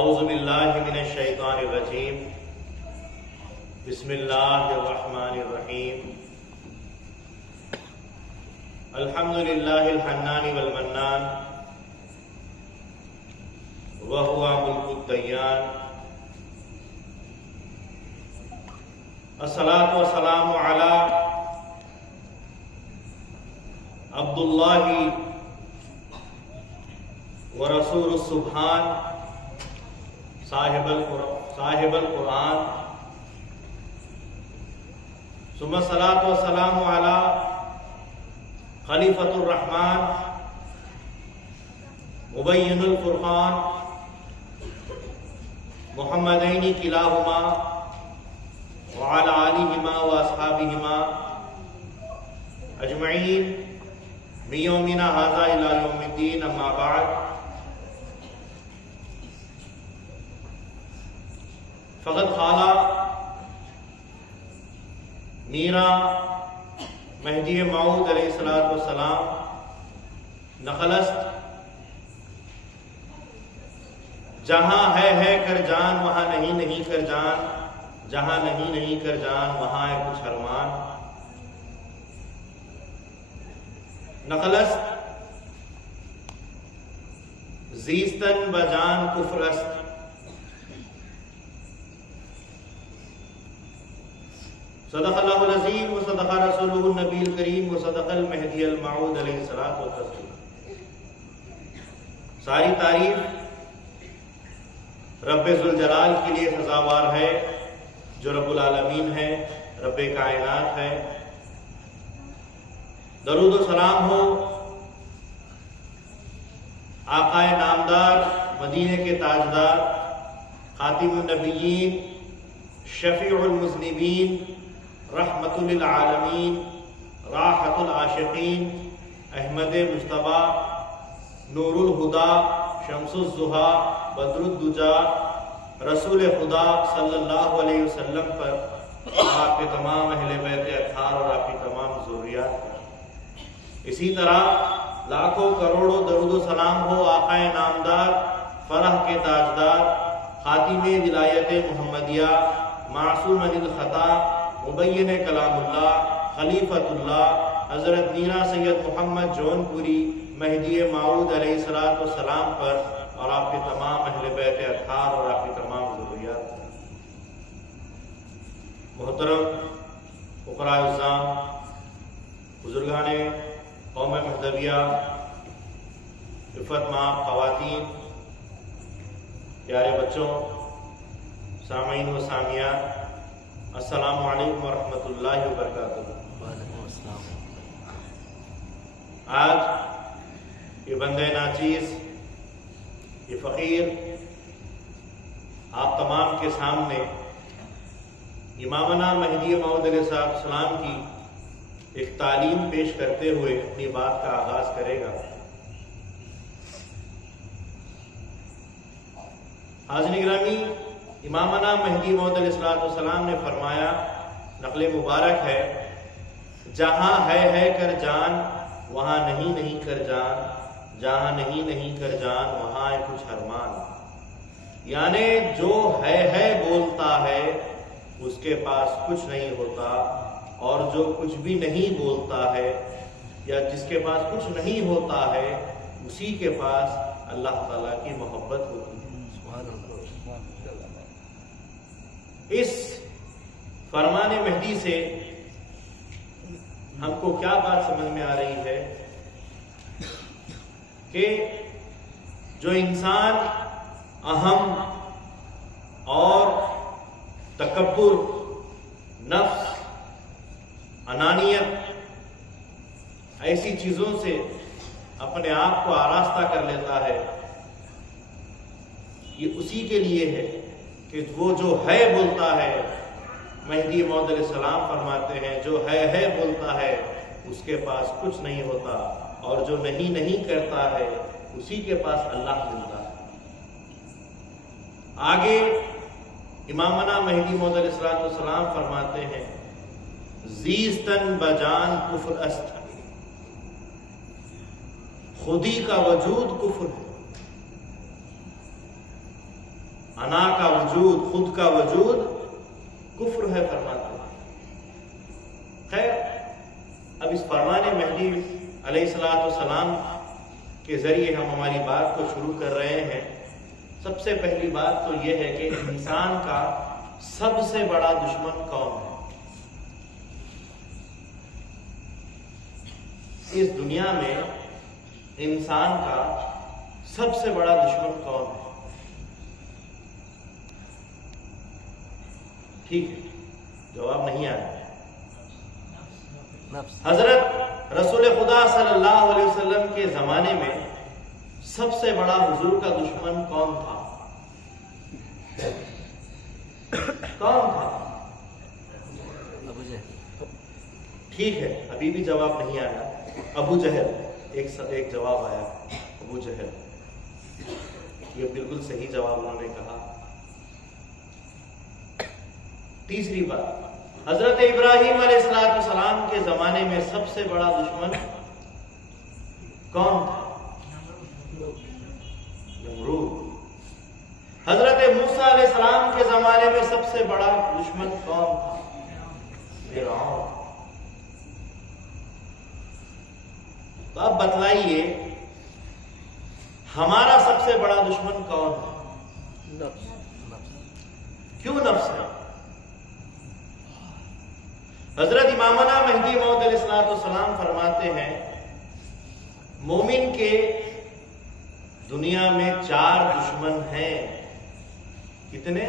اعوذ باللہ من الشیطان الرجیم بسم اللہ الرحمن الرحیم الحمد للہ الحنان والمنان وہو ملک الدیان الصلاۃ والسلام علی عبداللہ ورسول السبحان صاحب القرآن ثم الصلاۃ والسلام علی خلیفۃ الرحمن مبین الفرقان محمدین کلاہما وعلی آلہما واصحابہما اجمعین من یومنا ھذا الی یوم الدین، اما بعد فقد قال میرا مہدی موعود علیہ السلام نخلست جہاں ہے کر جان، وہاں نہیں کر جان، جہاں نہیں کر جان، وہاں ہے کچھ ارمان. نخلست زیستن بجان کفر است، صدق اللہ العظیم وصدق رسولہ النبی الکریم وصدق المہدی الموعود علیہ الصلوۃ والتسلیم. ساری تعریف رب ذوالجلال کے لیے سزاوار ہے، جو رب العالمین ہے، رب کائنات ہے. درود و سلام ہو آقائے نامدار، مدینے کے تاجدار، خاتم النبیین، شفیع المذنبین، رحمت للعالمین، راحت العاشقین، احمد مجتبیٰ، نور الہدا، شمس الضحیٰ، بدر الدجا، رسول خدا صلی اللہ علیہ وسلم پر، آپ کے تمام اہل بیت اطہار اور آپ کی تمام ذریات پر. اسی طرح لاکھوں کروڑوں درود و سلام ہو آقائے نامدار، فرح کے تاجدار، خاتم ولایت محمدیہ، معصوم عن الخطا، مبین کلام اللہ، خلیفۃ اللہ، حضرت میرا سید محمد جون پوری مہدی موعود علیہ السلام پر اور آپ کے تمام اہل بیت اطہار اور آپ کی تمام ذریات. محترم فقراء الزام، بزرگان قوم مہدویہ، عفت مآب خواتین، پیارے بچوں، سامعین و سامعات، السلام علیکم ورحمۃ اللہ وبرکاتہ. وعلیکم السلام. آج یہ بندہ ناچیز، یہ فقیر آپ تمام کے سامنے امامنا مہدی موعود علیہ السلام کی ایک تعلیم پیش کرتے ہوئے اپنی بات کا آغاز کرے گا. حاضرین گرامی، امامنا مہدی موعود علیہ السلام نے فرمایا، نقل مبارک ہے، جہاں ہے کر جان، وہاں نہیں کر جان، جہاں نہیں کر جان، وہاں ہے کچھ ارمان. یعنی جو ہے بولتا ہے اس کے پاس کچھ نہیں ہوتا، اور جو کچھ بھی نہیں بولتا ہے یا جس کے پاس کچھ نہیں ہوتا ہے اسی کے پاس اللہ تعالیٰ کی محبت ہوتی ہے. اس فرمان مہدی سے ہم کو کیا بات سمجھ میں آ رہی ہے کہ جو انسان اہم اور تکبر، نفس، انانیت، ایسی چیزوں سے اپنے آپ کو آراستہ کر لیتا ہے، یہ اسی کے لیے ہے کہ وہ جو ہے بولتا ہے، مہدی موعود علیہ السلام فرماتے ہیں جو ہے بولتا ہے اس کے پاس کچھ نہیں ہوتا، اور جو نہیں کرتا ہے اسی کے پاس اللہ ملتا ہے. آگے امامنا مہدی موعود علیہ السلام فرماتے ہیں، زیستن بجان کفر است، خودی کا وجود کفر ہے. انا کا وجود، خود کا وجود کفر ہے فرماتے ہیں۔ خیر، اب اس فرمان مہدی علیہ السلام کے ذریعے ہم ہماری بات کو شروع کر رہے ہیں۔ سب سے پہلی بات تو یہ ہے کہ انسان کا سب سے بڑا دشمن کون ہے؟ اس دنیا میں انسان کا سب سے بڑا دشمن کون ہے؟ ٹھیک ہے، جواب نہیں آیا۔ حضرت رسول خدا صلی اللہ علیہ وسلم کے زمانے میں سب سے بڑا حضور کا دشمن کون تھا؟ کون تھا؟ ابو جہل۔ ٹھیک ہے، ابھی بھی جواب نہیں آیا۔ ابو جہل، ایک جواب آیا، ابو جہل، یہ بالکل صحیح جواب انہوں نے کہا۔ تیسری بات، حضرت ابراہیم علیہ السلام کے زمانے میں سب سے بڑا دشمن کون تھا؟ نمرود۔ حضرت موسیٰ علیہ السلام کے زمانے میں سب سے بڑا دشمن کون تھا؟ فرعون۔ تو اب بتلائیے ہمارا سب سے بڑا دشمن کون ہے؟ کیوں نفس ہے؟ حضرت امامنا مہدی موعود علیہ السلام فرماتے ہیں مومن کے دنیا میں 4 دشمن ہیں۔ کتنے؟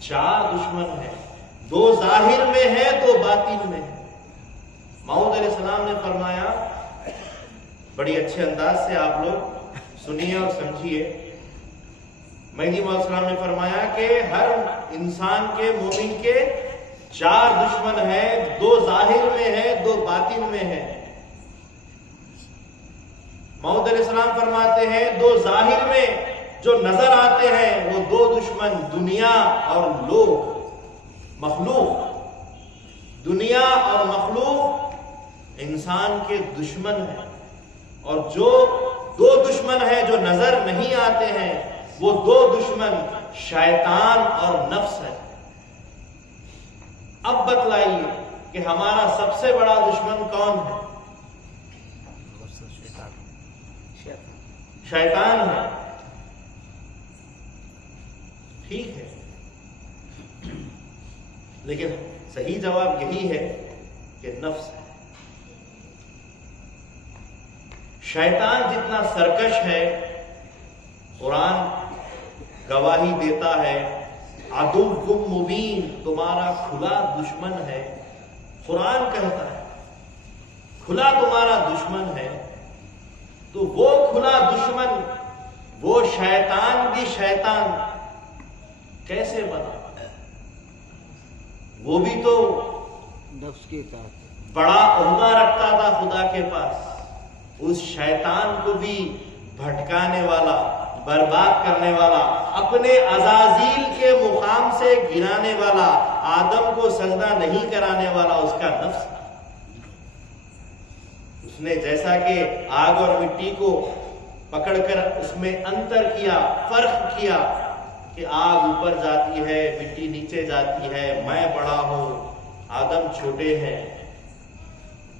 4 دشمن ہیں، 2 ظاہر میں ہیں، 2 باطن میں ہیں۔ موعود علیہ السلام نے فرمایا، بڑی اچھے انداز سے آپ لوگ سنیے اور سمجھیے، مہدی موعود علیہ السلام نے فرمایا کہ ہر انسان کے، مومن کے 4 دشمن ہیں، 2 ظاہر میں ہیں، 2 باطن میں ہیں۔ موعود علیہ السلام فرماتے ہیں 2 ظاہر میں جو نظر آتے ہیں وہ 2 دشمن دنیا اور لوگ، مخلوق، دنیا اور مخلوق انسان کے دشمن ہیں، اور جو 2 دشمن ہیں جو نظر نہیں آتے ہیں وہ 2 دشمن شیطان اور نفس ہیں۔ اب بتلائیے کہ ہمارا سب سے بڑا دشمن کون ہے؟ شیطان ہے۔ ٹھیک ہے، لیکن صحیح جواب یہی ہے کہ نفس ہے۔ شیطان جتنا سرکش ہے، قرآن گواہی دیتا ہے عدو مبین، تمہارا کھلا دشمن ہے۔ قرآن کہتا ہے کھلا تمہارا دشمن ہے، تو وہ کھلا دشمن، وہ شیطان بھی شیطان کیسے بنا؟ وہ بھی تو نفس کے ساتھ بڑا عہدہ رکھتا تھا خدا کے پاس، اس شیطان کو بھی بھٹکانے والا، برباد کرنے والا، اپنے عزازیل کے مقام سے گرانے والا، آدم کو سجدہ نہیں کرانے والا اس کا نفس تھا۔ اس نے جیسا کہ آگ اور مٹی کو پکڑ کر اس میں انتر کیا، فرق کیا کہ آگ اوپر جاتی ہے، مٹی نیچے جاتی ہے، میں بڑا ہوں، آدم چھوٹے ہیں،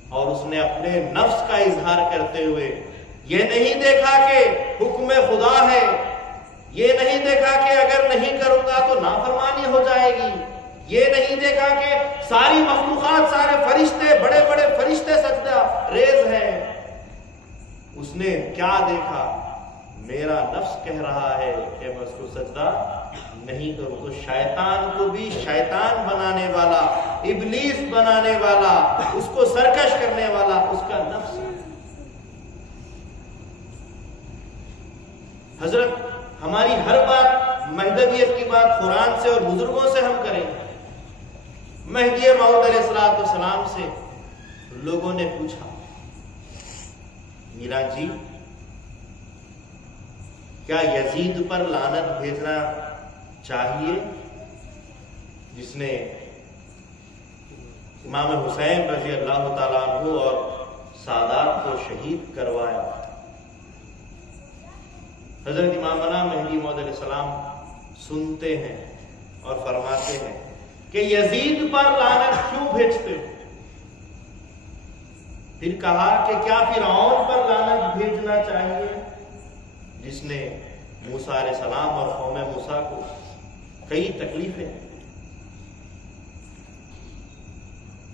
اور اس نے اپنے نفس کا اظہار کرتے ہوئے یہ نہیں دیکھا کہ حکم خدا ہے، یہ نہیں دیکھا کہ اگر نہیں کروں گا تو نافرمانی ہو جائے گی، یہ نہیں دیکھا کہ ساری مخلوقات، سارے فرشتے، بڑے بڑے فرشتے سجدہ ریز ہیں۔ اس نے کیا دیکھا؟ میرا نفس کہہ رہا ہے کہ میں اس کو سجدہ نہیں کروں۔ تو شیطان کو بھی شیطان بنانے والا، ابلیس بنانے والا، اس کو سرکش کرنے والا اس کا نفس ہے۔ حضرت ہماری ہر بات، مہدویت کی بات قرآن سے اور بزرگوں سے ہم کریں۔ مہدی موعود علیہ السلام سے لوگوں نے پوچھا، میرا جی کیا یزید پر لعنت بھیجنا چاہیے جس نے امام حسین رضی اللہ تعالیٰ عنہ اور سادات کو شہید کروایا؟ حضرت امامنا مہدی موعود علیہ السلام سنتے ہیں اور فرماتے ہیں کہ یزید پر لعنت کیوں بھیجتے ہو؟ پھر کہا کہ کیا فرعون پر لعنت بھیجنا چاہیے جس نے موسیٰ علیہ السلام اور قوم موسیٰ کو کئی تکلیفیں؟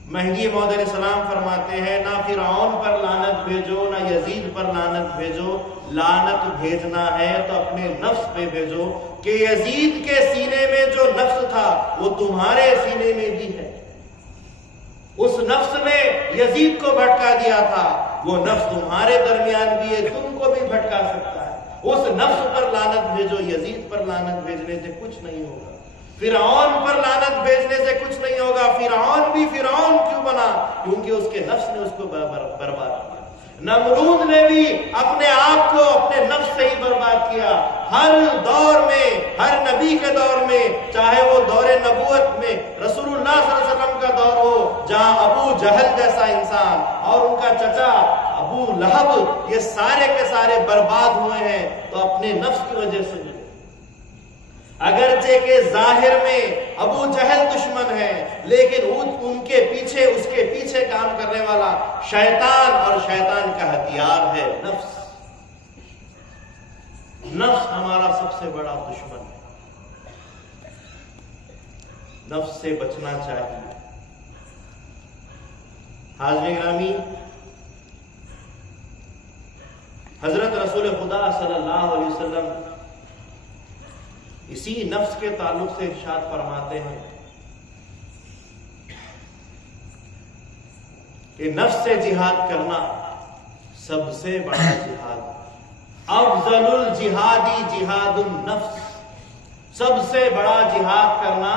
مہدی موعود علیہ السلام فرماتے ہیں نہ فرعون پر لعنت بھیجو نہ یزید پر لعنت بھیجو، لعنت بھیجنا ہے تو اپنے نفس پہ بھیجو کہ یزید کے سینے میں جو نفس تھا وہ تمہارے سینے میں بھی ہے۔ اس نفس نے یزید کو بھٹکا دیا تھا، وہ نفس تمہارے درمیان بھی ہے، تم کو بھی بھٹکا سکتا ہے۔ اس نفس پر لعنت بھیجو، یزید پر لعنت بھیجنے سے کچھ نہیں ہوگا، فرعون پر لعنت بھیجنے سے کچھ نہیں ہوگا۔ فرعون بھی فرعون کیوں بنا؟ کیونکہ اس کے نفس نے اس کو برباد کیا۔ نمرود نے بھی اپنے آپ کو اپنے نفس سے ہی برباد کیا۔ ہر دور میں، ہر نبی کے دور میں، چاہے وہ دور نبوت میں رسول اللہ صلی اللہ علیہ وسلم کا دور ہو جہاں ابو جہل جیسا انسان اور ان کا چچا ابو لہب یہ سارے کے سارے برباد ہوئے ہیں تو اپنے نفس کی وجہ سے ہوئے۔ اگرچہ کہ ظاہر میں ابو جہل دشمن ہے لیکن ان کے پیچھے، اس کے پیچھے کام کرنے والا شیطان، اور شیطان کا ہتھیار ہے نفس۔ نفس ہمارا سب سے بڑا دشمن ہے، نفس سے بچنا چاہیے۔ حاضرین گرامی، حضرت رسول خدا صلی اللہ علیہ وسلم اسی نفس کے تعلق سے ارشاد فرماتے ہیں کہ نفس سے جہاد کرنا سب سے بڑا جہاد، افضل الجہادی جہاد النفس، سب سے بڑا جہاد کرنا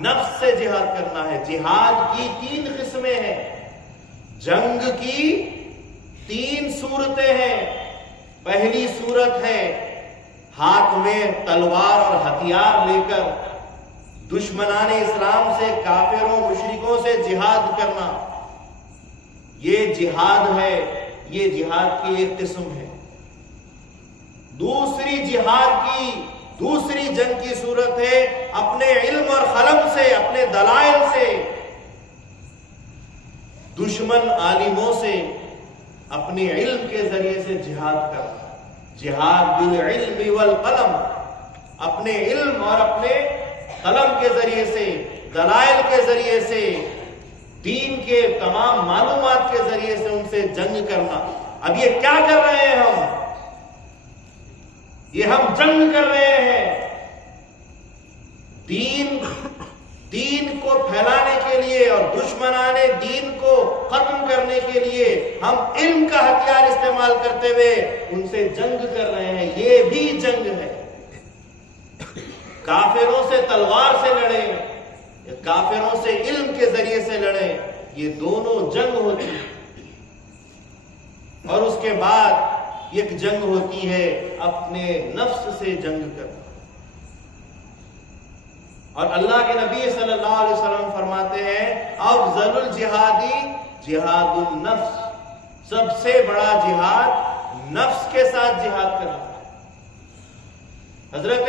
نفس سے جہاد کرنا ہے۔ جہاد کی 3 قسمیں ہیں، جنگ کی 3 صورتیں ہیں۔ پہلی صورت ہے ہاتھ میں تلوار اور ہتھیار لے کر دشمنان اسلام سے، کافروں مشرکوں سے جہاد کرنا، یہ جہاد ہے، یہ جہاد کی ایک قسم ہے۔ دوسری جہاد کی، دوسری جنگ کی صورت ہے اپنے علم اور قلم سے، اپنے دلائل سے، دشمن عالموں سے اپنے علم کے ذریعے سے جہاد کرنا۔ جہاد بالعلم والقلم، اپنے علم اور اپنے قلم کے ذریعے سے، دلائل کے ذریعے سے، دین کے تمام معلومات کے ذریعے سے ان سے جنگ کرنا۔ اب یہ کیا کر رہے ہیں ہم؟ یہ ہم جنگ کر رہے ہیں دین کو پھیلانے کے لیے اور دشمنان دین کو ختم کرنے کے لیے ہم علم کا ہتھیار استعمال کرتے ہوئے ان سے جنگ کر رہے ہیں۔ یہ بھی جنگ ہے۔ کافروں سے تلوار سے لڑیں یا کافروں سے علم کے ذریعے سے لڑیں، یہ دونوں جنگ ہوتی ہے۔ اور اس کے بعد ایک جنگ ہوتی ہے اپنے نفس سے جنگ کرنا۔ اور اللہ کے نبی صلی اللہ علیہ وسلم فرماتے ہیں افضل الجہادی جہاد النفس، سب سے بڑا جہاد نفس کے ساتھ جہاد کرنا۔ حضرت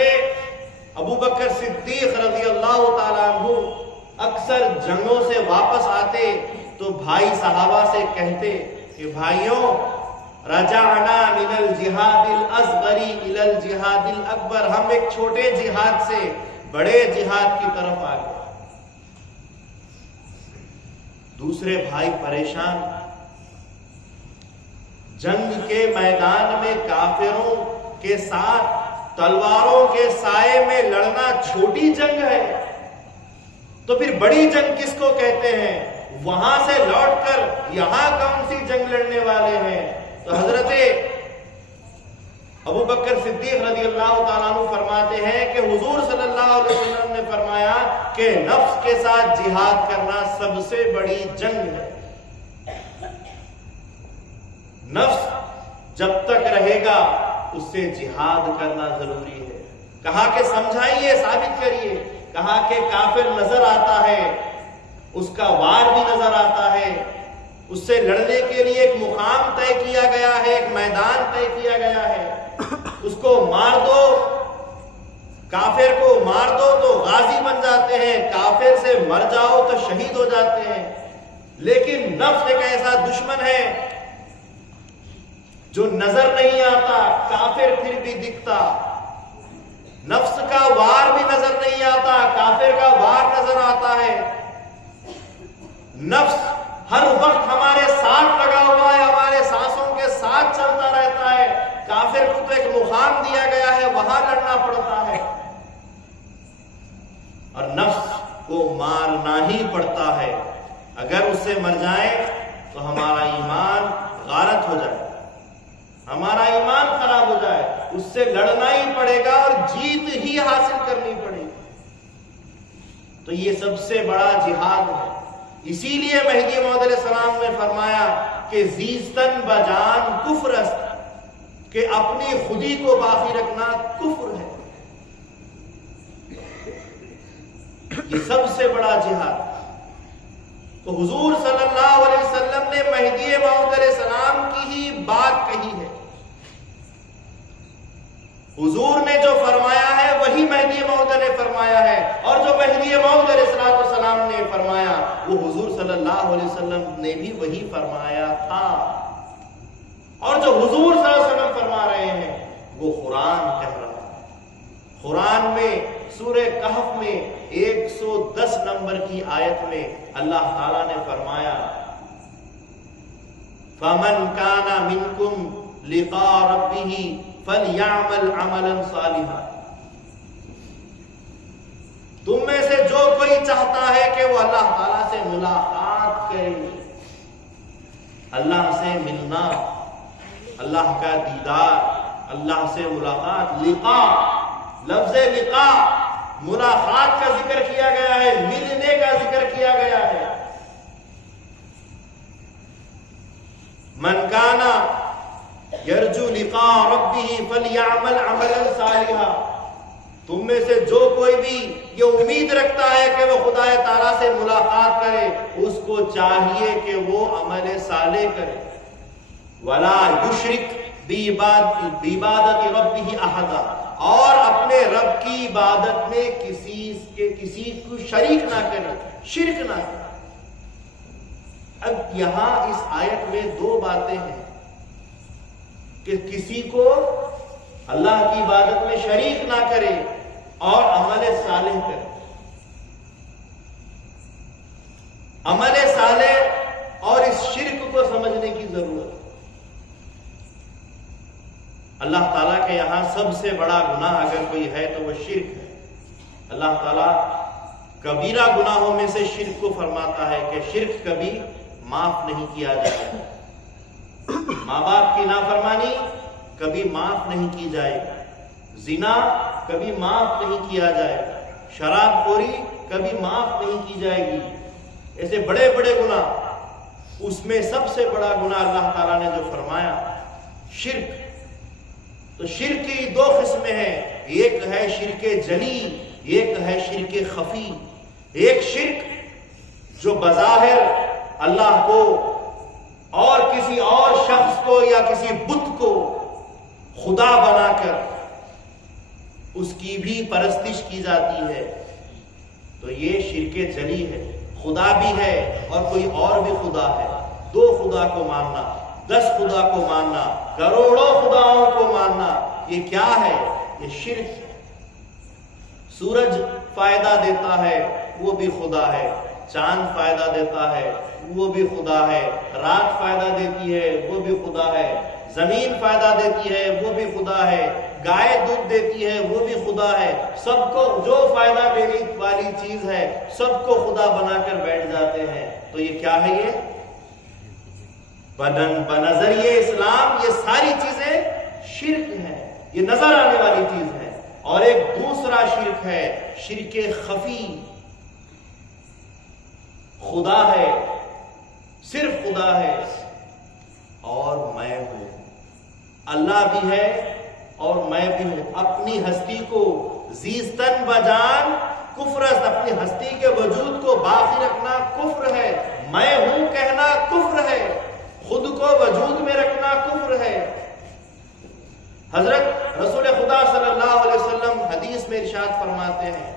ابو بکر صدیق رضی اللہ تعالیٰ عنہ اکثر جنگوں سے واپس آتے تو بھائی صحابہ سے کہتے کہ بھائیوں، رجعنا من الجہاد الاصغر الى الجہاد الاکبر، ہم ایک چھوٹے جہاد سے بڑے جہاد کی طرف آ گئے۔ دوسرے بھائی پریشان، جنگ کے میدان میں کافروں کے ساتھ تلواروں کے سائے میں لڑنا چھوٹی جنگ ہے تو پھر بڑی جنگ کس کو کہتے ہیں؟ وہاں سے لوٹ کر یہاں کون سی جنگ لڑنے والے ہیں؟ تو حضرت ابو بکر صدیق رضی اللہ تعالیٰ عنہ فرماتے ہیں کہ حضور صلی اللہ علیہ وسلم نے فرمایا کہ نفس کے ساتھ جہاد کرنا سب سے بڑی جنگ ہے۔ نفس جب تک رہے گا اس سے جہاد کرنا ضروری ہے۔ کہا کہ سمجھائیے، ثابت کریے۔ کہا کہ کافر نظر آتا ہے، اس کا وار بھی نظر آتا ہے، اس سے لڑنے کے لیے ایک مقام طے کیا گیا ہے، ایک میدان طے کیا گیا ہے، اس کو مار دو کافر کو مار دو تو غازی بن جاتے ہیں، کافر سے مر جاؤ تو شہید ہو جاتے ہیں. لیکن نفس ایک ایسا دشمن ہے جو نظر نہیں آتا، کافر پھر بھی دکھتا. نفس کا وار بھی نظر نہیں آتا، کافر کا وار نظر آتا ہے. نفس ہر وقت ہمارے ساتھ لگا ہوا ہے، ہمارے سانسوں کے ساتھ چلتا رہتا ہے. کافر کو تو ایک مقام دیا گیا ہے، وہاں لڑنا پڑتا ہے، اور نفس کو مارنا ہی پڑتا ہے. اگر اس سے مر جائیں تو ہمارا ایمان غارت ہو جائے، ہمارا ایمان خراب ہو جائے. اس سے لڑنا ہی پڑے گا اور جیت ہی حاصل کرنی پڑے گی. تو یہ سب سے بڑا جہاد ہے. اسی لیے مہدی موعود علیہ السلام نے فرمایا کہ زیستن بجان کفر است، کہ اپنی خودی کو باقی رکھنا کفر ہے. یہ سب سے بڑا جہاد. تو حضور صلی اللہ علیہ وسلم نے مہدی موعود علیہ السلام کی ہی بات کہی ہے. حضور نے جو فرمایا ہے وہی مہدی موعود نے فرمایا ہے، اور جو مہدی موعود علیہ السلام نے فرمایا وہ حضور صلی اللہ علیہ وسلم نے بھی وہی فرمایا تھا. اور جو حضور صلی اللہ علیہ وسلم فرما رہے ہیں وہ قرآن کہہ رہا ہے. قرآن میں سورہ کہف میں 110 نمبر کی آیت میں اللہ تعالیٰ نے فرمایا فَمَنْ كَانَ مِنْكُمْ لِقَاءَ رَبِّهِ فَلْيَعْمَلْ عَمَلًا صَالِحًا. تم میں سے جو کوئی چاہتا ہے کہ وہ اللہ تعالیٰ سے ملاقات کرے، اللہ سے ملنا، اللہ کا دیدار، اللہ سے ملاقات. لقاء، لفظ لقاء ملاقات کا ذکر کیا گیا ہے، ملنے کا ذکر کیا گیا ہے. من کانا یرجو لقاء ربہ فلیعمل عملا صالحا. تم میں سے جو کوئی بھی یہ امید رکھتا ہے کہ وہ خدا تعالیٰ سے ملاقات کرے، اس کو چاہیے کہ وہ عمل صالح کرے. ولا یشرک بعبادت ربہ احدا، اور اپنے رب کی عبادت میں کسی کو شریک نہ کرے، شرک نہ کرے. اب یہاں اس آیت میں دو باتیں ہیں کہ کسی کو اللہ کی عبادت میں شریک نہ کرے اور عمل صالح کرے. عمل صالح اور اس شرک کو سمجھنے کی ضرورت ہے. اللہ تعالیٰ کے یہاں سب سے بڑا گناہ اگر کوئی ہے تو وہ شرک ہے. اللہ تعالیٰ کبیرہ گناہوں میں سے شرک کو فرماتا ہے کہ شرک کبھی معاف نہیں کیا جائے گا. ماں باپ کی نافرمانی کبھی معاف نہیں کی جائے گی، زنا کبھی معاف نہیں کیا جائے گا، شراب خوری کبھی معاف نہیں کی جائے گی. ایسے بڑے بڑے گناہ، اس میں سب سے بڑا گناہ اللہ تعالیٰ نے جو فرمایا شرک. تو شرک کی دو قسمیں ہیں، ایک ہے شرک جلی، ایک ہے شرک خفی. ایک شرک جو بظاہر اللہ کو اور کسی اور شخص کو یا کسی بت کو خدا بنا کر اس کی بھی پرستش کی جاتی ہے، تو یہ شرک جلی ہے. خدا بھی ہے اور کوئی اور بھی خدا ہے. دو خدا کو ماننا، 10 خدا کو ماننا، کروڑوں خداؤں کو ماننا، یہ کیا ہے؟ یہ شرک. سورج فائدہ دیتا ہے وہ بھی خدا ہے، چاند فائدہ دیتا ہے وہ بھی خدا ہے، رات فائدہ دیتی ہے وہ بھی خدا ہے، زمین فائدہ دیتی ہے وہ بھی خدا ہے، گائے دودھ دیتی ہے وہ بھی خدا ہے. سب کو جو فائدہ دینے والی چیز ہے سب کو خدا بنا کر بیٹھ جاتے ہیں. تو یہ کیا ہے؟ یہ بنظریہ اسلام یہ ساری چیزیں شرک ہیں، یہ نظر آنے والی چیز ہے. اور ایک دوسرا شرک ہے شرک خفی. خدا ہے، صرف خدا ہے اور میں ہوں، اللہ بھی ہے اور میں بھی ہوں. اپنی ہستی کو زیستن بجان کفر است، اپنی ہستی کے وجود کو باقی رکھنا کفر ہے. میں ہوں کہنا کفر ہے، خود کو وجود میں رکھنا کفر ہے. حضرت رسول خدا صلی اللہ علیہ وسلم حدیث میں ارشاد ارشاد فرماتے ہیں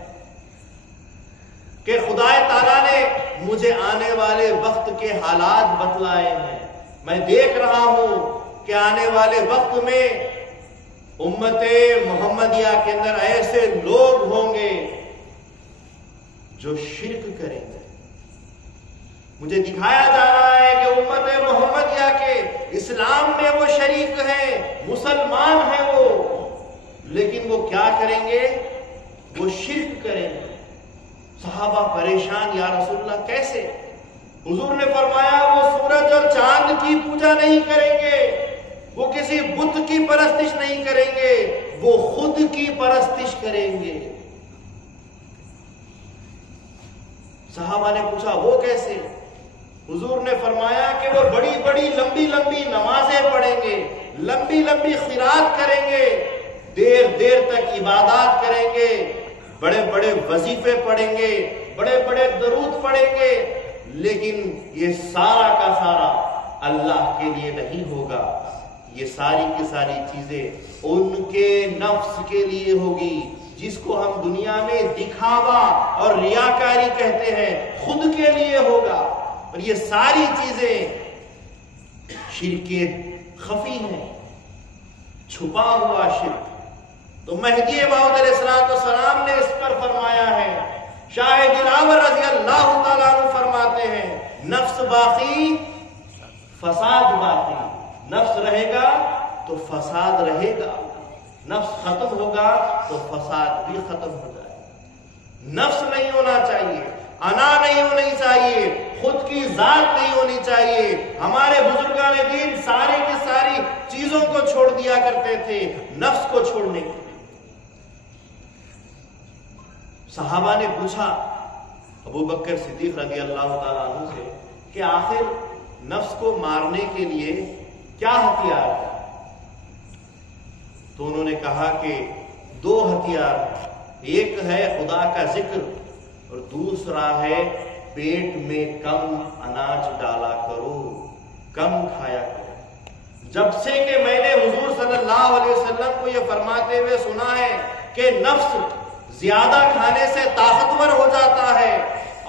کہ خدا تعالیٰ نے مجھے آنے والے وقت کے حالات بتلائے ہیں. میں دیکھ رہا ہوں کہ آنے والے وقت میں امت محمدیہ کے اندر ایسے لوگ ہوں گے جو شرک کریں گے. مجھے دکھایا جا رہا ہے کہ امت محمدیہ کے اسلام میں وہ شریک ہیں، مسلمان ہیں وہ، لیکن وہ کیا کریں گے؟ وہ شرک کریں گے. صحابہ پریشان، یا رسول اللہ کیسے؟ حضور نے فرمایا وہ سورج اور چاند کی پوجا نہیں کریں گے، وہ کسی بت کی پرستش نہیں کریں گے، وہ خود کی پرستش کریں گے. صحابہ نے پوچھا وہ کیسے؟ حضور نے فرمایا کہ وہ بڑی بڑی لمبی لمبی نمازیں پڑھیں گے، لمبی لمبی خیرات کریں گے، دیر دیر تک عبادات کریں گے، بڑے بڑے وظیفے پڑھیں گے، بڑے بڑے درود پڑھیں گے، لیکن یہ سارا کا سارا اللہ کے لیے نہیں ہوگا. یہ ساری کی ساری چیزیں ان کے نفس کے لیے ہوگی، جس کو ہم دنیا میں دکھاوا اور ریاکاری کہتے ہیں، خود کے لیے ہوگا. اور یہ ساری چیزیں شرک خفی ہیں، چھپا ہوا شرک. تو مہدی موعود علیہ السلام نے اس پر فرمایا ہے. شاہ دلاور رضی اللہ تعالیٰ عنہ فرماتے ہیں نفس باقی فساد باقی. نفس رہے گا تو فساد رہے گا، نفس ختم ہوگا تو فساد بھی ختم ہو جائے گا. نفس نہیں ہونا چاہیے، انا نہیں ہونی چاہیے، خود کی ذات نہیں ہونی چاہیے. ہمارے بزرگان دین ساری کی ساری چیزوں کو چھوڑ دیا کرتے تھے نفس کو چھوڑنے کے. صحابہ نے پوچھا ابو بکر صدیق رضی اللہ تعالیٰ عنہ سے کہ آخر نفس کو مارنے کے لیے کیا ہتھیار ہے؟ تو انہوں نے کہا کہ 2 ہتھیار ہیں. ایک ہے خدا کا ذکر اور دوسرا ہے پیٹ میں کم اناج ڈالا کرو، کم کھایا کرو. جب سے کہ میں نے حضور صلی اللہ علیہ وسلم کو یہ فرماتے ہوئے سنا ہے کہ نفس زیادہ کھانے سے طاقتور ہو جاتا ہے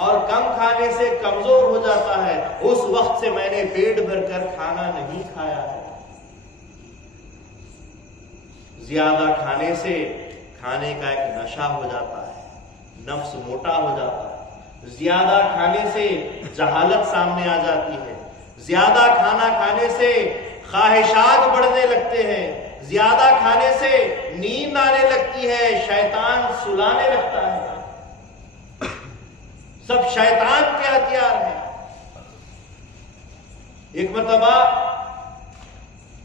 اور کم کھانے سے کمزور ہو جاتا ہے، اس وقت سے میں نے پیٹ بھر کر کھانا نہیں کھایا ہے. زیادہ کھانے سے کھانے کا ایک نشہ ہو جاتا ہے، نفس موٹا ہو جاتا ہے. زیادہ کھانے سے جہالت سامنے آ جاتی ہے. زیادہ کھانا کھانے سے خواہشات بڑھنے لگتے ہیں. زیادہ کھانے سے نیند آنے لگتی ہے، شیطان سلانے لگتا ہے. سب شیطان کے ہتھیار ہیں. ایک مرتبہ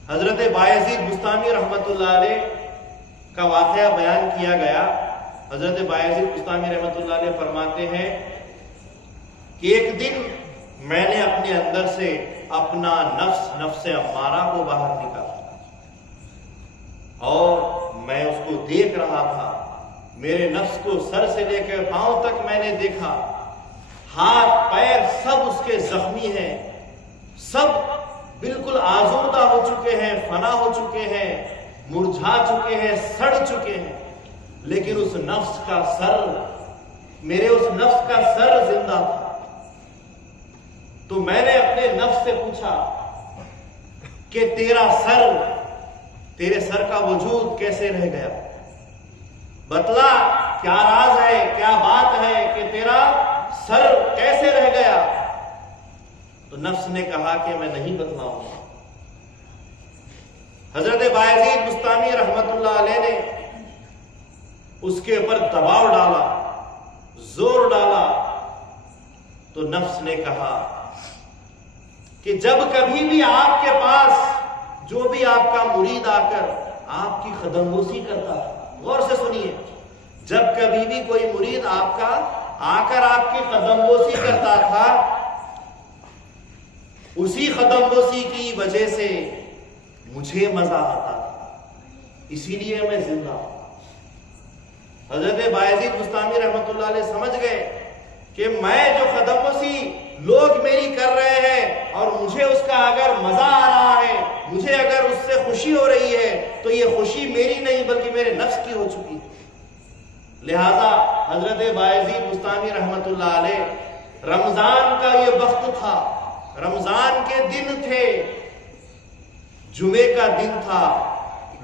حضرت بایزید بستامی رحمت اللہ علیہ کا واقعہ بیان کیا گیا. حضرت بایزید بستامی رحمت اللہ علیہ فرماتے ہیں کہ ایک دن میں نے اپنے اندر سے اپنا نفس امارہ کو باہر نکالا اور میں اس کو دیکھ رہا تھا. میرے نفس کو سر سے لے کر پاؤں تک میں نے دیکھا. ہاتھ پیر سب اس کے زخمی ہیں، سب بالکل آزودہ ہو چکے ہیں، فنا ہو چکے ہیں، مرجھا چکے ہیں، سڑ چکے ہیں. لیکن اس نفس کا سر، میرے اس نفس کا سر زندہ تھا. تو میں نے اپنے نفس سے پوچھا کہ تیرے سر کا وجود کیسے رہ گیا؟ بتلا کیا راز ہے، کیا بات ہے کہ تیرا سر کیسے رہ گیا؟ تو نفس نے کہا کہ میں نہیں بتلاؤں گا. حضرت بایزید بستامی رحمت اللہ علیہ نے اس کے اوپر دباؤ ڈالا، زور ڈالا. تو نفس نے کہا کہ جب کبھی بھی آپ کے پاس جو بھی آپ کا مرید آ کر آپ کی قدم بوسی کرتا ہے، غور سے سنیے، جب کبھی بھی کوئی مرید آپ کا آ کر آپ کی قدم بوسی کرتا تھا، اسی قدم بوسی کی وجہ سے مجھے مزہ آتا تھا، اسی لیے میں زندہ ہوں. حضرت بایزید بستامی رحمت اللہ علیہ سمجھ گئے کہ میں جو قدم بوسی لوگ میری کر رہے ہیں اور مجھے اس کا اگر مزہ آ رہا ہے، مجھے اگر اس سے خوشی ہو رہی ہے، تو یہ خوشی میری نہیں بلکہ میرے نفس کی ہو چکی ہے. لہذا حضرت بایزید بستانی رحمت اللہ علیہ، رمضان کا یہ وقت تھا، رمضان کے دن تھے، جمعے کا دن تھا،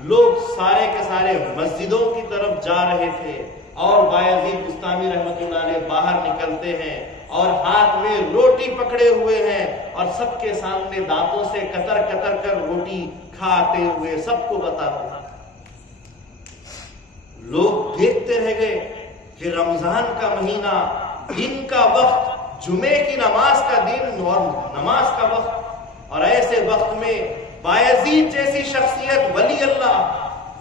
لوگ سارے کے سارے مسجدوں کی طرف جا رہے تھے، اور بایزید بستانی رحمت اللہ علیہ باہر نکلتے ہیں اور ہاتھ میں روٹی پکڑے ہوئے ہیں، اور سب کے سامنے دانتوں سے کتر کتر کر روٹی کھاتے ہوئے سب کو بتاتے ہیں۔ لوگ دیکھتے رہ گئے کہ رمضان کا مہینہ، دن کا وقت، جمعے کی نماز کا دن اور نماز کا وقت، اور ایسے وقت میں بایزید جیسی شخصیت ولی اللہ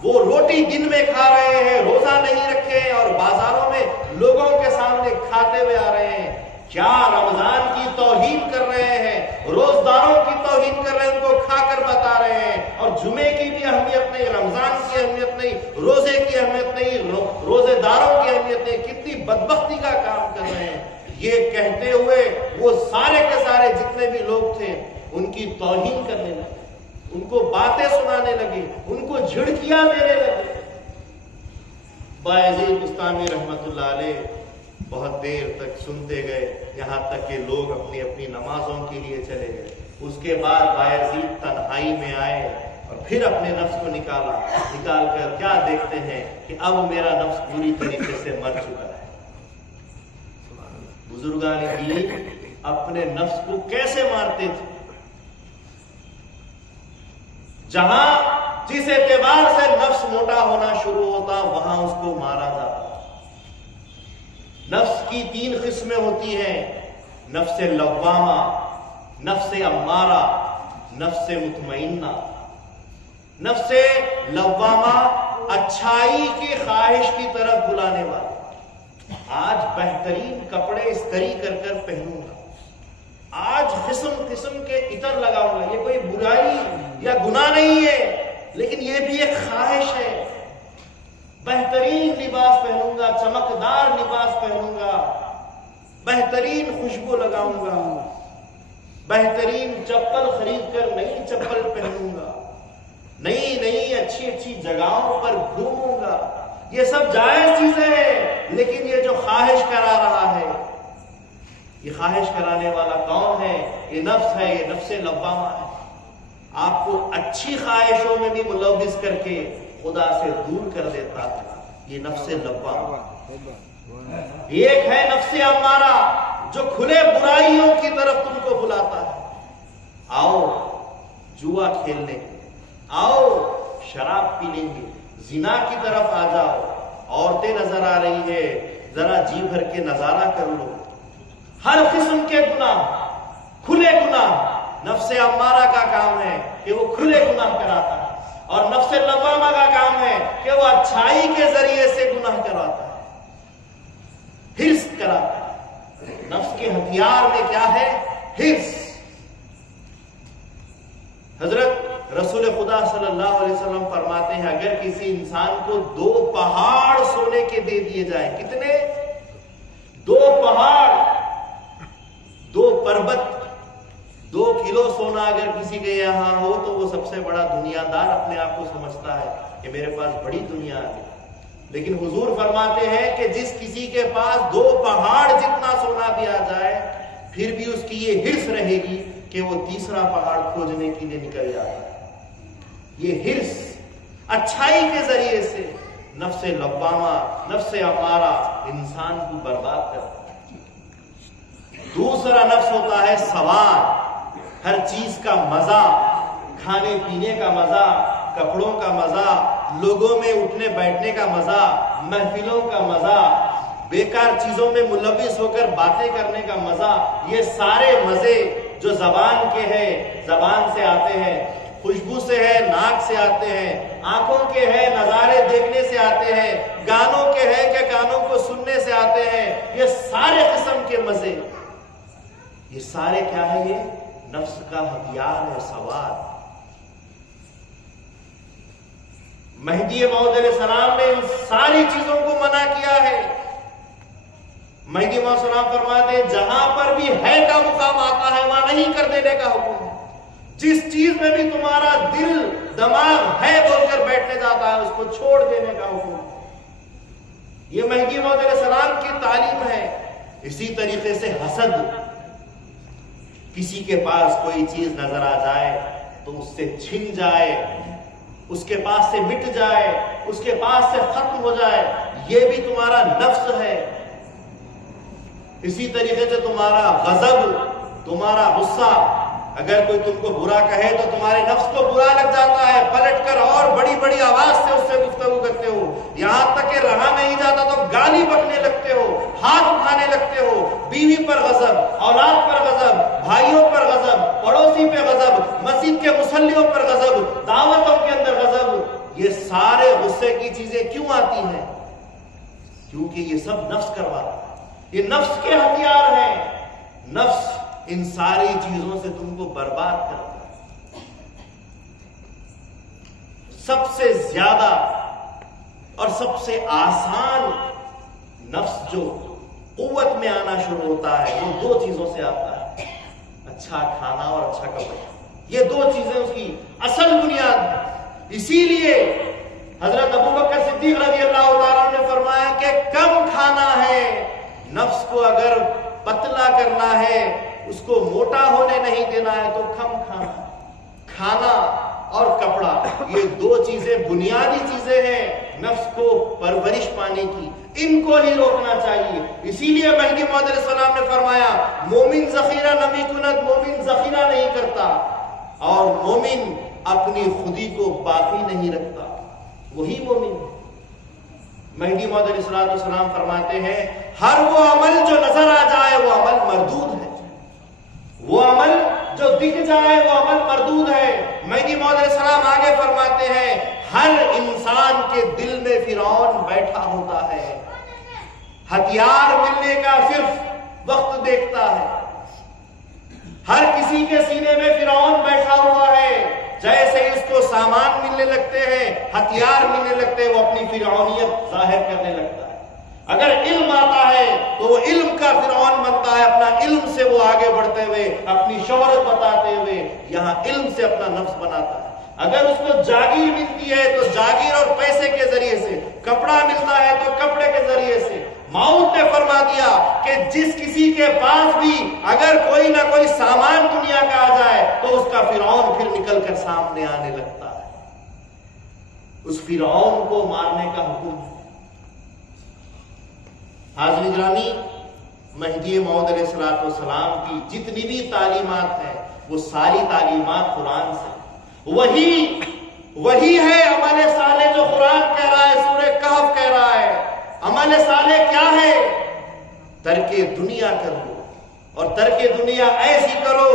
وہ روٹی دن میں کھا رہے ہیں، روزہ نہیں رکھے ہیں، اور بازاروں میں لوگوں کے سامنے کھاتے ہوئے آ رہے ہیں۔ کیا رمضان کی توہین کر رہے ہیں، روزداروں کی توہین کر رہے ہیں، ان کو کھا کر بتا رہے ہیں، اور جمعے کی بھی اہمیت نہیں، رمضان کی اہمیت نہیں، روزے کی اہمیت نہیں، روزے داروں کی اہمیت نہیں، کتنی بدبختی کا کام کر رہے ہیں۔ یہ کہتے ہوئے وہ سارے کے سارے جتنے بھی لوگ تھے ان کی توہین کرنے لگے، ان کو باتیں سنانے لگے، ان کو جھڑکیاں دینے لگے۔ بایزید بستانی رحمت اللہ علیہ بہت دیر تک سنتے گئے، یہاں تک کہ لوگ اپنی اپنی نمازوں کے لیے چلے گئے۔ اس کے بعد بایزید تنہائی میں آئے اور پھر اپنے نفس کو نکال کر کیا دیکھتے ہیں کہ اب میرا نفس پوری طریقے سے مر چکا ہے۔ بزرگان دین اپنے نفس کو کیسے مارتے تھے؟ جہاں جس اعتبار سے نفس موٹا ہونا شروع ہوتا وہاں اس کو مارا جاتا۔ نفس کی 3 قسمیں ہوتی ہیں، نفس لوامہ، نفس امارہ، نفس مطمئنہ۔ نفس لوامہ اچھائی کی خواہش کی طرف بلانے والا، آج بہترین کپڑے استری کر کر پہنوں گا، آج قسم قسم کے عطر لگاؤں گا۔ یہ کوئی برائی یا گناہ نہیں ہے، لیکن یہ بھی ایک خواہش ہے۔ بہترین لباس پہنوں گا، چمکدار لباس پہنوں گا، بہترین خوشبو لگاؤں گا، بہترین چپل خرید کر نئی چپل پہنوں گا، نئی نئی اچھی اچھی جگہوں پر گھوموں گا۔ یہ سب جائز چیزیں ہیں، لیکن یہ جو خواہش کرا رہا ہے، یہ خواہش کرانے والا کون ہے؟ یہ نفس ہے، یہ نفس لوامہ ہے۔ آپ کو اچھی خواہشوں میں بھی ملوث کر کے خدا سے دور کر دیتا ہے، یہ نفس لوامہ۔ ایک ہے نفس امارہ جو کھلے برائیوں کی طرف تم کو بلاتا ہے، آؤ جوا کھیلنے، آؤ شراب پی لیں گے، زنا کی طرف آ جاؤ، عورتیں نظر آ رہی ہے، ذرا جی بھر کے نظارہ کر لو۔ ہر قسم کے گناہ، کھلے گناہ، نفس امارہ کا کام ہے کہ وہ کھلے گناہ کراتا ہے، اور نفس لوامہ کا کام ہے کہ وہ اچھائی کے ذریعے سے گناہ کراتا ہے، حرص کراتا ہے۔ نفس کے ہتھیار میں کیا ہے؟ حرص۔ حضرت رسول خدا صلی اللہ علیہ وسلم فرماتے ہیں اگر کسی انسان کو 2 پہاڑ سونے کے دے دیے جائیں، کتنے؟ 2 پہاڑ، 2 پربت، 2 کلو سونا اگر کسی کے یہاں ہو تو وہ سب سے بڑا دنیا دار اپنے آپ کو سمجھتا ہے کہ میرے پاس بڑی دنیا ہے۔ لیکن حضور فرماتے ہیں کہ جس کسی کے پاس 2 پہاڑ جتنا سونا بھی آ جائے، پھر بھی اس کی یہ حرص رہے گی کہ وہ تیسرا پہاڑ کھوجنے کے لیے نکل جاتا ہے۔ یہ حرص اچھائی کے ذریعے سے نفس لوامہ، نفس امارہ انسان کو برباد کرتا ہے۔ دوسرا نفس ہوتا ہے سوار، ہر چیز کا مزہ، کھانے پینے کا مزہ، کپڑوں کا مزہ، لوگوں میں اٹھنے بیٹھنے کا مزہ، محفلوں کا مزہ، بیکار چیزوں میں ملوث ہو کر باتیں کرنے کا مزہ۔ یہ سارے مزے جو زبان کے ہیں، زبان سے آتے ہیں، خوشبو سے ہے، ناک سے آتے ہیں، آنکھوں کے ہے، نظارے دیکھنے سے آتے ہیں، گانوں کے ہے کہ کانوں کو سننے سے آتے ہیں، یہ سارے قسم کے مزے، یہ سارے کیا ہے؟ یہ نفس کا ہتھیار ہے، سوار۔ مہدی موعود علیہ السلام نے ان ساری چیزوں کو منع کیا ہے۔ مہدی موعود علیہ السلام فرماتے ہیں جہاں پر بھی ہے کا مقام آتا ہے وہاں نہیں کر دینے کا حکم ہے۔ جس چیز میں بھی تمہارا دل دماغ ہے بول کر بیٹھنے جاتا ہے اس کو چھوڑ دینے کا حکم ہے۔ یہ مہدی موعود علیہ السلام کی تعلیم ہے. اسی طریقے سے حسد، کسی کے پاس کوئی چیز نظر آ جائے تو اس سے چھن جائے، اس کے پاس سے مٹ جائے، اس کے پاس سے ختم ہو جائے، یہ بھی تمہارا نفس ہے. اسی طریقے سے تمہارا غضب، تمہارا غصہ، اگر کوئی تم کو برا کہے تو تمہارے نفس کو برا لگ جاتا ہے، پلٹ کر اور بڑی بڑی آواز سے اس سے گفتگو کرتے ہو، یہاں تک کہ رہا نہیں جاتا تو گالی بکنے لگتے ہو، ہاتھ اٹھانے لگتے ہو. بیوی پر غضب، اولاد پر غضب، بھائیوں پر غضب، پڑوسی پہ غضب، مسجد کے مصلیوں پر غضب، دعوتوں کے اندر غضب. یہ سارے غصے کی چیزیں کیوں آتی ہیں؟ کیونکہ یہ سب نفس کرواتا ہے. یہ نفس کے ہتھیار ہیں. نفس ان ساری چیزوں سے تم کو برباد کرتا ہے. سب سے زیادہ اور سب سے آسان نفس جو قوت میں آنا شروع ہوتا ہے وہ دو چیزوں سے آتا ہے: اچھا کھانا اور اچھا کپڑا. یہ دو چیزیں اس کی اصل بنیاد ہے. اسی لیے حضرت ابوبکر صدیق رضی اللہ تعالیٰ نے فرمایا کہ کم کھانا ہے، نفس کو اگر پتلا کرنا ہے، اس کو موٹا ہونے نہیں دینا ہے تو کم کھانا. کھانا اور کپڑا یہ دو چیزیں بنیادی چیزیں ہیں نفس کو پرورش پانے کی، ان کو ہی روکنا چاہیے. اسی لیے مہدی موعود علیہ السلام نے فرمایا مومن ذخیرہ نمی کند، مومن ذخیرہ نہیں کرتا اور مومن اپنی خودی کو باقی نہیں رکھتا، وہی مومن ہے. مہدی موعود علیہ السلام فرماتے ہیں ہر وہ عمل جو نظر آ جائے وہ عمل مردود ہے، وہ عمل جو دکھ جائے وہ عمل مردود ہے. مہدی موعود علیہ السلام آگے فرماتے ہیں ہر انسان کے دل میں فرعون بیٹھا ہوتا ہے، ہتھیار ملنے کا صرف وقت دیکھتا ہے. ہر کسی کے سینے میں فرعون بیٹھا ہوا ہے، جیسے اس کو سامان ملنے لگتے ہیں، ہتھیار ملنے لگتے ہیں، وہ اپنی فرعونیت ظاہر کرنے لگتا ہے. اگر علم آتا ہے تو وہ علم کا فرعون بنتا ہے، اپنا علم سے وہ آگے بڑھتے ہوئے اپنی شہرت بتاتے ہوئے یہاں علم سے اپنا نفس بناتا ہے. اگر اس کو جاگیر ملتی ہے تو جاگیر اور پیسے کے ذریعے سے، کپڑا ملتا ہے تو کپڑے کے ذریعے سے. ماؤد نے فرما دیا کہ جس کسی کے پاس بھی اگر کوئی نہ کوئی سامان دنیا کا آ جائے تو اس کا فرعون پھر نکل کر سامنے آنے لگتا ہے. اس فرعون کو مارنے کا حکم ہے. حاضرین گرامی، مہدی موعود علیہ السلام کی جتنی بھی تعلیمات ہیں وہ ساری تعلیمات قرآن سے. وہی ہے عمل صالح جو قرآن کہہ رہا ہے، سورہ کہف کہہ رہا ہے. عمل صالح کیا ہے؟ ترک دنیا کر لو، اور ترک دنیا ایسی کرو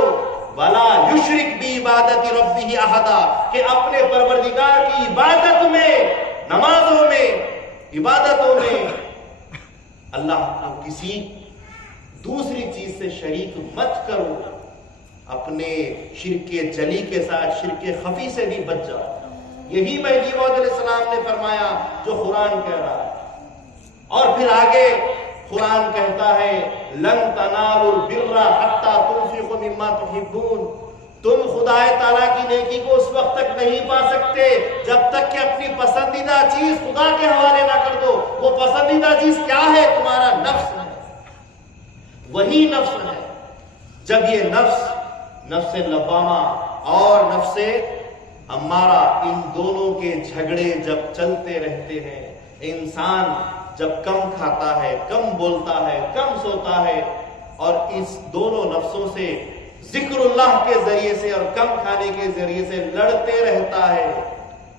وَلَا يُشْرِكْ بِعِبَادَةِ رَبِّهِ أَحَدًا، کہ اپنے پروردگار کی عبادت میں، نمازوں میں، عبادتوں میں اللہ کو کسی دوسری چیز سے شریک مت کرو. اپنے شرک جلی کے ساتھ شرک خفی سے بھی بچ جاؤ. یہی مہدی موعود علیہ السلام نے فرمایا جو قرآن کہہ رہا ہے. اور پھر آگے قرآن کہتا ہے لن تنالوا البر حتى تنفقوا مما تحبون، تم خدا تعالیٰ کی نیکی کو اس وقت تک نہیں پا سکتے جب تک کہ اپنی پسندیدہ چیز خدا کے حوالے نہ کر دو. وہ پسندیدہ چیز کیا ہے؟ تمہارا نفس ہے. وہی نفس ہے. جب یہ نفس لوامہ اور نفس امارہ، ان دونوں کے جھگڑے جب چلتے رہتے ہیں، انسان جب کم کھاتا ہے، کم بولتا ہے، کم سوتا ہے اور اس دونوں نفسوں سے ذکر اللہ کے ذریعے سے اور کم کھانے کے ذریعے سے لڑتے رہتا ہے،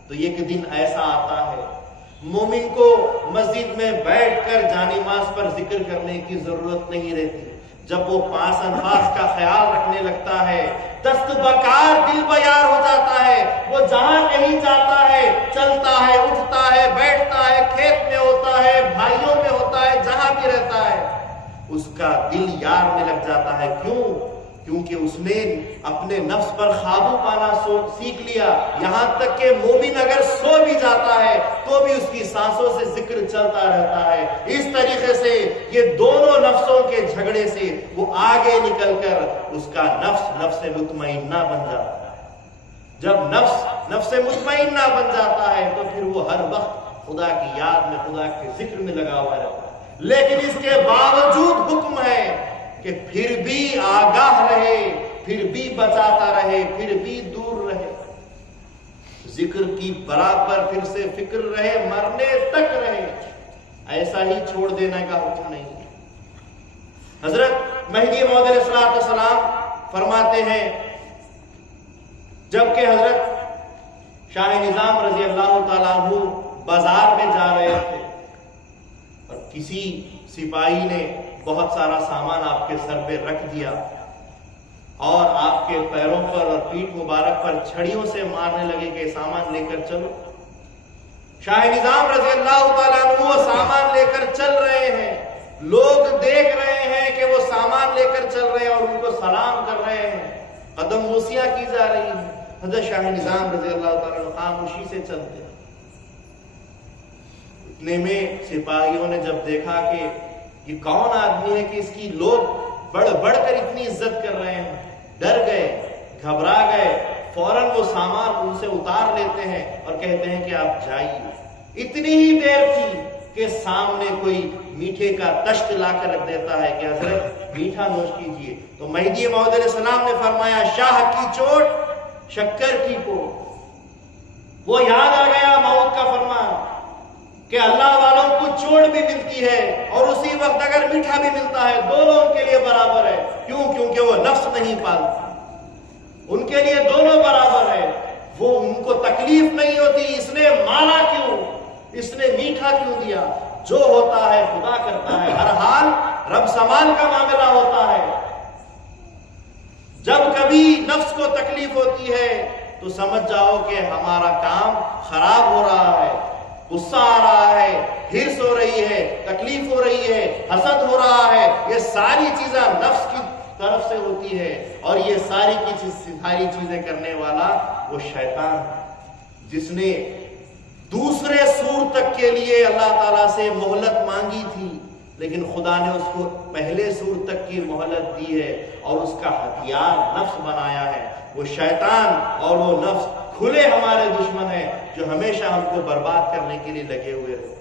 تو ایک دن ایسا آتا ہے مومن کو مسجد میں بیٹھ کر جانماز پر ذکر کرنے کی ضرورت نہیں رہتی. جب وہ 5 انفاس کا خیال رکھنے لگتا ہے، دست بکار دل بیار ہو جاتا ہے. وہ جہاں کہیں جاتا ہے، چلتا ہے، اٹھتا ہے، بیٹھتا ہے، کھیت میں ہوتا ہے، بھائیوں میں ہوتا ہے، جہاں بھی رہتا ہے اس کا دل یار میں لگ جاتا ہے. کیوں؟ کیونکہ اس نے اپنے نفس پر قابو پانا سیکھ لیا. یہاں تک کہ مومن اگر سو بھی جاتا ہے تو بھی اس کی سانسوں سے ذکر چلتا رہتا ہے. اس طریقے سے یہ دونوں نفسوں کے جھگڑے سے وہ آگے نکل کر اس کا نفس مطمئنہ بن جاتا ہے. جب نفس مطمئنہ بن جاتا ہے تو پھر وہ ہر وقت خدا کی یاد میں، خدا کے ذکر میں لگا ہوا رہتا ہے، لیکن اس کے باوجود حکم ہے کہ پھر بھی آگاہ رہے، پھر بھی بچاتا رہے، پھر بھی دور رہے، ذکر کی برابر پھر سے فکر رہے، مرنے تک رہے، ایسا ہی چھوڑ دینے کا حکم نہیں۔ حضرت مہدی موعود علیہ السلام فرماتے ہیں جبکہ حضرت شاہ نظام رضی اللہ تعالیٰ عنہ بازار میں جا رہے تھے اور کسی سپاہی نے بہت سارا سامان آپ کے سر پہ رکھ دیا اور آپ کے پیروں پر اور پیٹھ مبارک پر چھڑیوں سے مارنے لگے کہ سامان لے کر چلو۔ شاہ نظام رضی اللہ تعالیٰ عنہ وہ سامان لے کر چل رہے ہیں، لوگ دیکھ رہے ہیں کہ وہ سامان لے کر چل رہے ہیں اور ان کو سلام کر رہے ہیں، قدم بوسیاں کی جا رہی ہیں۔ حضرت شاہ نظام رضی اللہ تعالیٰ عنہ خاموشی سے چلتے ہیں۔ اتنے میں سپاہیوں نے جب دیکھا کہ یہ کون آدمی ہے کہ اس کی لوگ بڑھ بڑھ کر اتنی عزت کر رہے ہیں، ڈر گئے، گھبرا گئے، فوراً وہ سامان ان سے اتار لیتے ہیں اور کہتے ہیں کہ آپ جائیے۔ اتنی ہی دیر تھی کہ سامنے کوئی میٹھے کا تشت لا کر رکھ دیتا ہے کہ حضرت میٹھا نوش کیجیے، تو مہدی موعود علیہ السلام نے فرمایا شاہ کی چوٹ شکر کی پوٹ۔ وہ یاد آ گیا موت کا فرمان کہ اللہ والوں کو چوٹ بھی ملتی ہے اور اسی وقت اگر میٹھا بھی ملتا ہے، دونوں ان کے لیے برابر ہے۔ کیوں؟ کیونکہ وہ نفس نہیں پالتا، ان کے لیے دونوں برابر ہے۔ وہ ان کو تکلیف نہیں ہوتی اس نے مارا کیوں، اس نے میٹھا کیوں دیا۔ جو ہوتا ہے خدا کرتا ہے، ہر حال رب سامان کا معاملہ ہوتا ہے۔ جب کبھی نفس کو تکلیف ہوتی ہے تو سمجھ جاؤ کہ ہمارا کام خراب ہو رہا ہے، غصہ آ رہا ہے، ہرس ہو رہی ہے، تکلیف ہو رہی ہے، حسد ہو رہا ہے۔ یہ ساری چیزیں نفس کی طرف سے ہوتی ہے اور یہ ساری چیزیں کرنے والا وہ شیطان ہے جس نے دوسرے سور تک کے لیے اللہ تعالیٰ سے مہلت مانگی تھی، لیکن خدا نے اس کو پہلے سور تک کی مہلت دی ہے اور اس کا ہتھیار نفس بنایا ہے۔ وہ شیطان اور وہ نفس کھلے ہمارے دشمن ہیں جو ہمیشہ ہم کو برباد کرنے کے لیے لگے ہوئے رہتے۔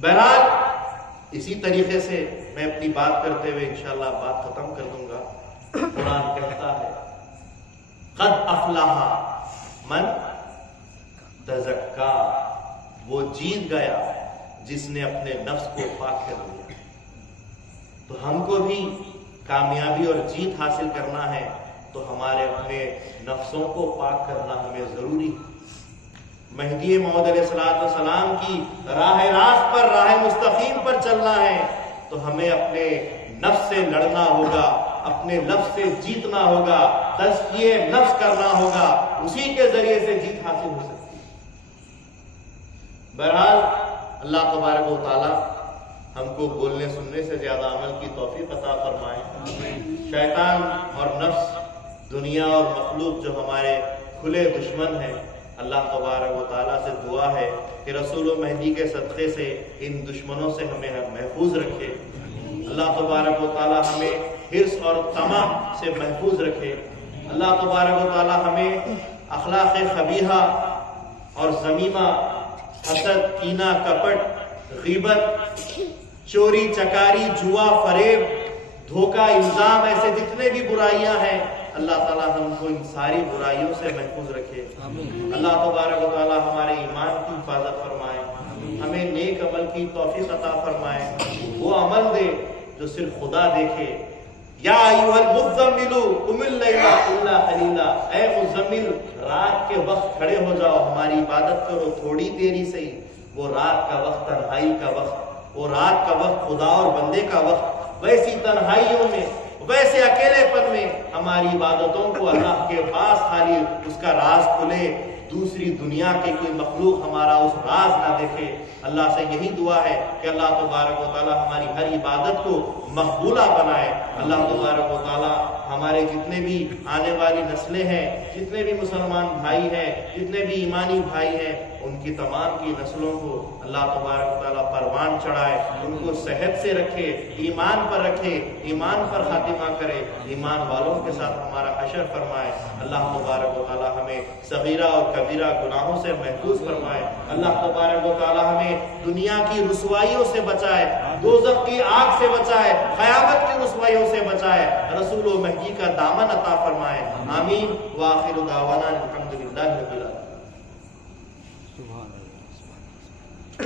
بہرحال اسی طریقے سے میں اپنی بات کرتے ہوئے انشاءاللہ بات ختم کر دوں گا۔ قرآن کہتا ہے قد افلح من تزکا، وہ جیت گیا جس نے اپنے نفس کو پاک کر لیا۔ تو ہم کو بھی کامیابی اور جیت حاصل کرنا ہے تو ہمارے اپنے نفسوں کو پاک کرنا ہمیں ضروری ہے۔ مہدی موعود علیہ السلام کی راہ راست پر، راہ مستقیم پر چلنا ہے تو ہمیں اپنے نفس سے لڑنا ہوگا، اپنے نفس سے جیتنا ہوگا، تزکیہ نفس کرنا ہوگا، اسی کے ذریعے سے جیت حاصل ہو سکتی ہے۔ بہرحال اللہ تبارک و تعالی ہم کو بولنے سننے سے زیادہ عمل کی توفیق عطا فرمائے۔ شیطان اور نفس، دنیا اور مخلوق جو ہمارے کھلے دشمن ہیں، اللہ تبارک و تعالیٰ سے دعا ہے کہ رسول و مہدی کے صدقے سے ان دشمنوں سے ہمیں محفوظ رکھے۔ اللہ تبارک و تعالیٰ ہمیں حرص اور طمع سے محفوظ رکھے۔ اللہ تبارک و تعالیٰ ہمیں اخلاق خبیثہ اور ذمیمہ، حسد، کینہ، کپٹ، غیبت، چوری، چکاری، جوا، فریب، دھوکہ، الزام، ایسے جتنے بھی برائیاں ہیں اللہ تعالیٰ ہم کو ان ساری برائیوں سے محفوظ رکھے۔ اللہ تبارک و تعالیٰ ہمارے ایمان کی حفاظت فرمائے، ہمیں نیک عمل کی توفیق عطا فرمائے، وہ عمل دے جو صرف خدا دیکھے۔ یا ایھا المزمل قم اللیل الا قلیلا، اے مزمل رات کے وقت کھڑے ہو جاؤ، ہماری عبادت کرو تھوڑی دیری سے ہی۔ وہ رات کا وقت تنہائی کا وقت، وہ رات کا وقت خدا اور بندے کا وقت، ویسی تنہائیوں میں، ویسے اکیلے پن میں ہماری عبادتوں کو اللہ کے پاس خالی اس کا راز کھلے، دوسری دنیا کے کوئی مخلوق ہمارا اس راز نہ دیکھے۔ اللہ سے یہی دعا ہے کہ اللہ تبارک و تعالیٰ ہماری ہر عبادت کو مقبولہ بنائے۔ اللہ تبارک و تعالیٰ ہمارے جتنے بھی آنے والی نسلیں ہیں، جتنے بھی مسلمان بھائی ہیں، جتنے بھی ایمانی بھائی ہیں، ان کی تمام کی نسلوں کو اللہ تبارک و تعالیٰ پروان چڑھائے، ان کو صحت سے رکھے، ایمان پر رکھے، ایمان پر خاتمہ کرے، ایمان والوں کے ساتھ ہمارا حشر فرمائے۔ اللہ تبارک و تعالیٰ ہمیں صغیرہ اور کبیرہ گناہوں سے محفوظ فرمائے۔ اللہ تبارک و تعالیٰ ہمیں دنیا کی رسوائیوں سے بچائے، دوزخ کی آگ سے بچائے، قیامت کی رسوائیوں سے بچائے، رسول و مہدی کا دامن عطا فرمائے۔ آمین۔ وآخر دعوانا الحمدللہ رب العالمین۔ سبحان